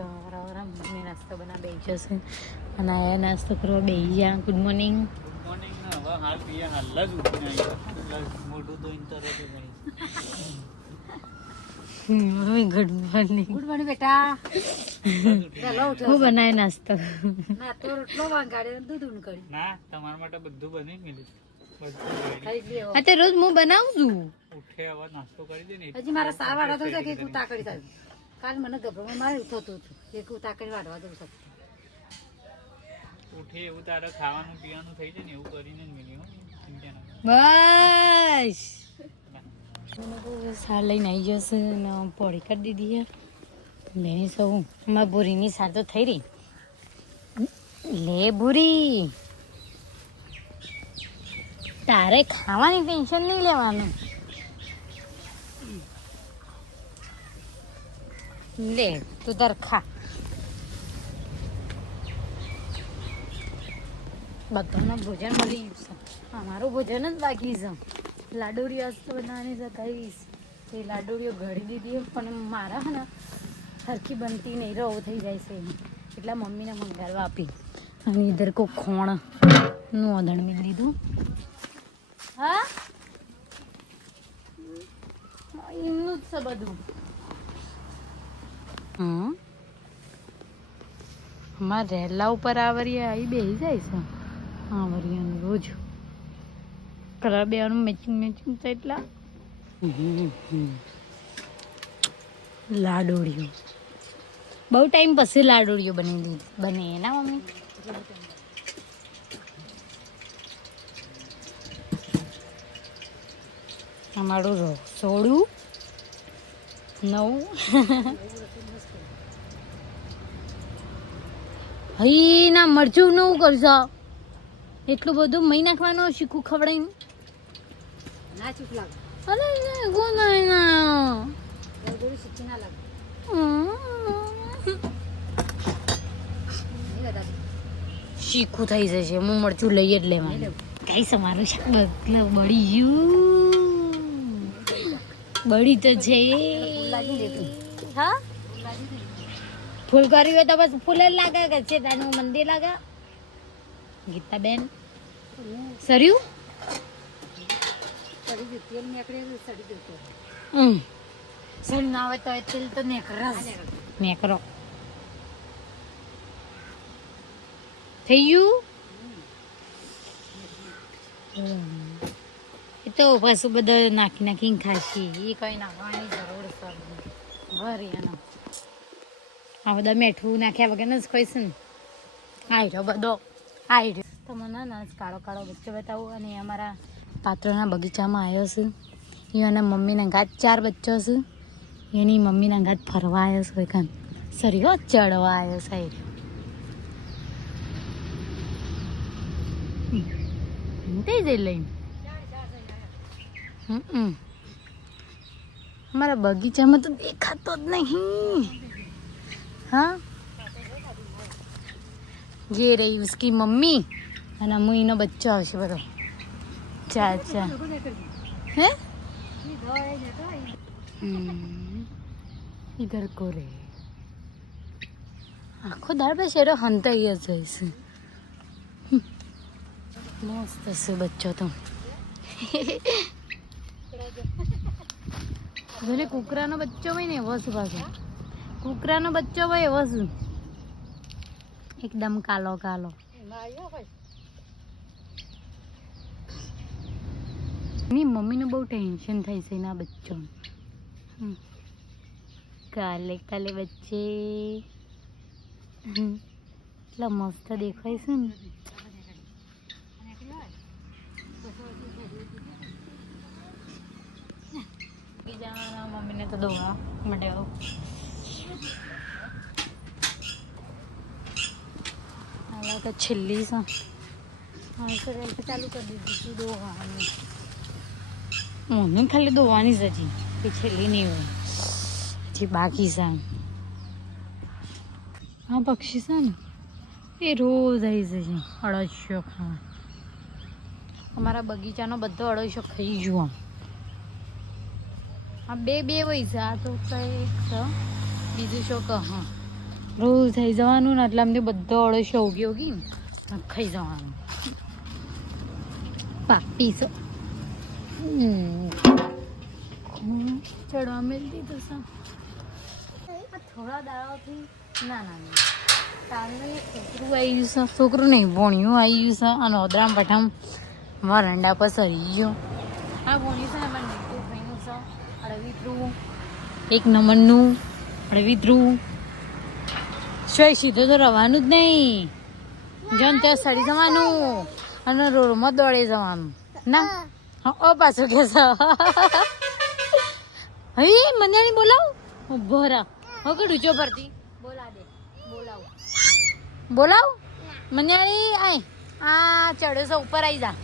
તો વારા મમ્મી નાસ્તો બના બેસી જશે અને આયા નાસ્તો કરવા બેસી જા. Good morning. ગુડ મોર્નિંગ ના હવે હાલ પીએ હાલ જ ઉઠીને આવી મોઢું ધોઈને તરત જ આવી. Mummy good morning. Good morning બેટા. ચાલો ઉઠો. હું બનાય નાસ્તો? ના તો રોટલો વાંગાડે દૂધ ઉણકડી. ના તમારા માટે બધું બની ગયું બધું ખાઈ લેવો. આ તે રોજ હું બનાવું છું. ઉઠે હવે નાસ્તો કરી દે ને હજી મારા સાર વાળા તો છે કે એક ઉતાકડી થાય. કાલ મને ગભરામાં મારે થતું હતું એક ઉતાકડી વાળવા દઉં શકતો. ઉઠે એવું તારે ખાવાનું પીવાનું થઈ જાય ને એવું કરીને જ મિલ્યું ચિંતા ના બસ સાર લઈને આવી જશે ને પોળી કરી દીધી છે. લે સૌ અમારા ભૂરીની સાર તો થઈ રહી. લે ભૂરી તારે ખાવાની ટેન્શન નહીં લેવાનું. લે તું તાર ખા. બધાનું ભોજન મળી ગયું છે. અમારું ભોજન જ બાકી છે. લાડુરીઓ તો બનાવવાની છે કહીશ એ લાડુરીઓ ઘડી દીધી પણ મારા હે ને સરખી બનતી નહીં રહો થઈ જાય છે એટલા મમ્મીને મંગાડવા આપી અને ઇધર કો ખોણનું ઓધણ મેં લીધું. હા એમનું જ છે બધું. અમારે રહેલા ઉપર આવરિયા આવી બેસી જાય છે. આવરિયાનું રોજ કલર બેવાનું મેચિંગ છે એટલા. લાડોળીઓ બહુ ટાઈમ પછી લાડોળીઓ બને ના મમ્મી. અમારું રસોડું નવું હઈ ના મરચું નવું કરશો એટલું બધું મહી નાખવાનું શીખું ખવડાવીને. ના ચૂપ લાગે. અરે ગોનાઈ ના થોડી શીખી ના લાગે. શીખું થઈ જશે. હું મરચું લઈ જ લેવાનું. કઈ સમારું શાક બળી ગયું. બળી તો છે. હા ફૂલ કર્યું હોય તો બસ ફૂલ જ લાગે કે છે તાનું મંદિર લાગે. ગીતાબેન સર્યું સડી દે તેલ નીકળે સડી દે તો. સર ના આવે તો તેલ તો નેકરો થઈ ગયું. એ તો પાછું બધા નાખીને ખાશી એ કઈ નાખવાની જરૂર છે ભરી એનો આ બધા મેઠું નાખ્યા વગર જ ખોઈશ ને. આવી રહ્યો બધો આવી રહ્યો. તમને ના કાળો કાળો બચ્ચો બતાવું. અને અમારા પાત્રના બગીચામાં આવ્યો છે. એના મમ્મીના ગાત 4 બચ્ચો છે. એની મમ્મીના ગાત ફરવા આવ્યો છે. કાન સરીઓ ચડવા આવ્યો સાહેબ. થઈ જઈ લઈને અમારા બગીચામાં તો દેખાતો જ નહીં. हाँ ये रही उसकी मम्मी અને હું એનો બચ્ચો આવશે બધો. ચાચા હે इधर को रे આખો દાળ બસ એરો હંતાઈ જ જઈશ. મસ્ત છે બચ્ચો તો. ભલે કૂકરાનો બચ્ચો હોય ને એવો છે પાછો. કૂકરાનો બચ્ચો હોય એવો છે એકદમ કાલો કાલો. એની મમ્મીને બહુ ટેન્શન થાય છે એના બચ્ચો. કાલે કાલે બચ્ચે એટલા મસ્ત દેખાય છે ને. બીજા મમ્મીને તો દોવા માટે તો છેલ્લી છે. ચાલુ કરી દીધું દોવાનું. મને ખાલી દોવાની જ હજી એ છેલ્લી નહીં હોય હજી બાકી છે. આ પક્ષી છે ને એ રોજ આવી જશે અળસિયો ખાવા. અમારા બગીચાનો બધો અળસિયો ખાઈ જુઓ. આ બે હોય છે. આ તો એક છે બીજું શું કહો રોજ થઈ જવાનું ને એટલે અમને બધો અળસો ઉગી ઉગી ખાઈ જવાનું પાપીસો ચડવા મેળવી તો થોડા દાડાથી ના ના ના તારનું એક છોકરું આવી ગયું છે છોકરું નહીં ભોણિયું આવી ગયું છે અને ઓદરામ પઠામ વરંડા પર સરી ગયો આ ભોણ્યું છે ને એમાં નીકળું થયું છે અડવિત્રું એક નંબરનું અડવિત્રું સોય સીધું તો રવાનું જ નહીં જોન ત્યાં સડી જવાનું અને રોડમાં દોડે જવાનું ના હા ઓ પાછું કે છે હવે મને નહીં બોલાવ ભરા હવે ડૂચો ભરતી બોલા દે બોલાવ બોલાવ મને આય આ ચડ્યો છે ઉપર આવી જા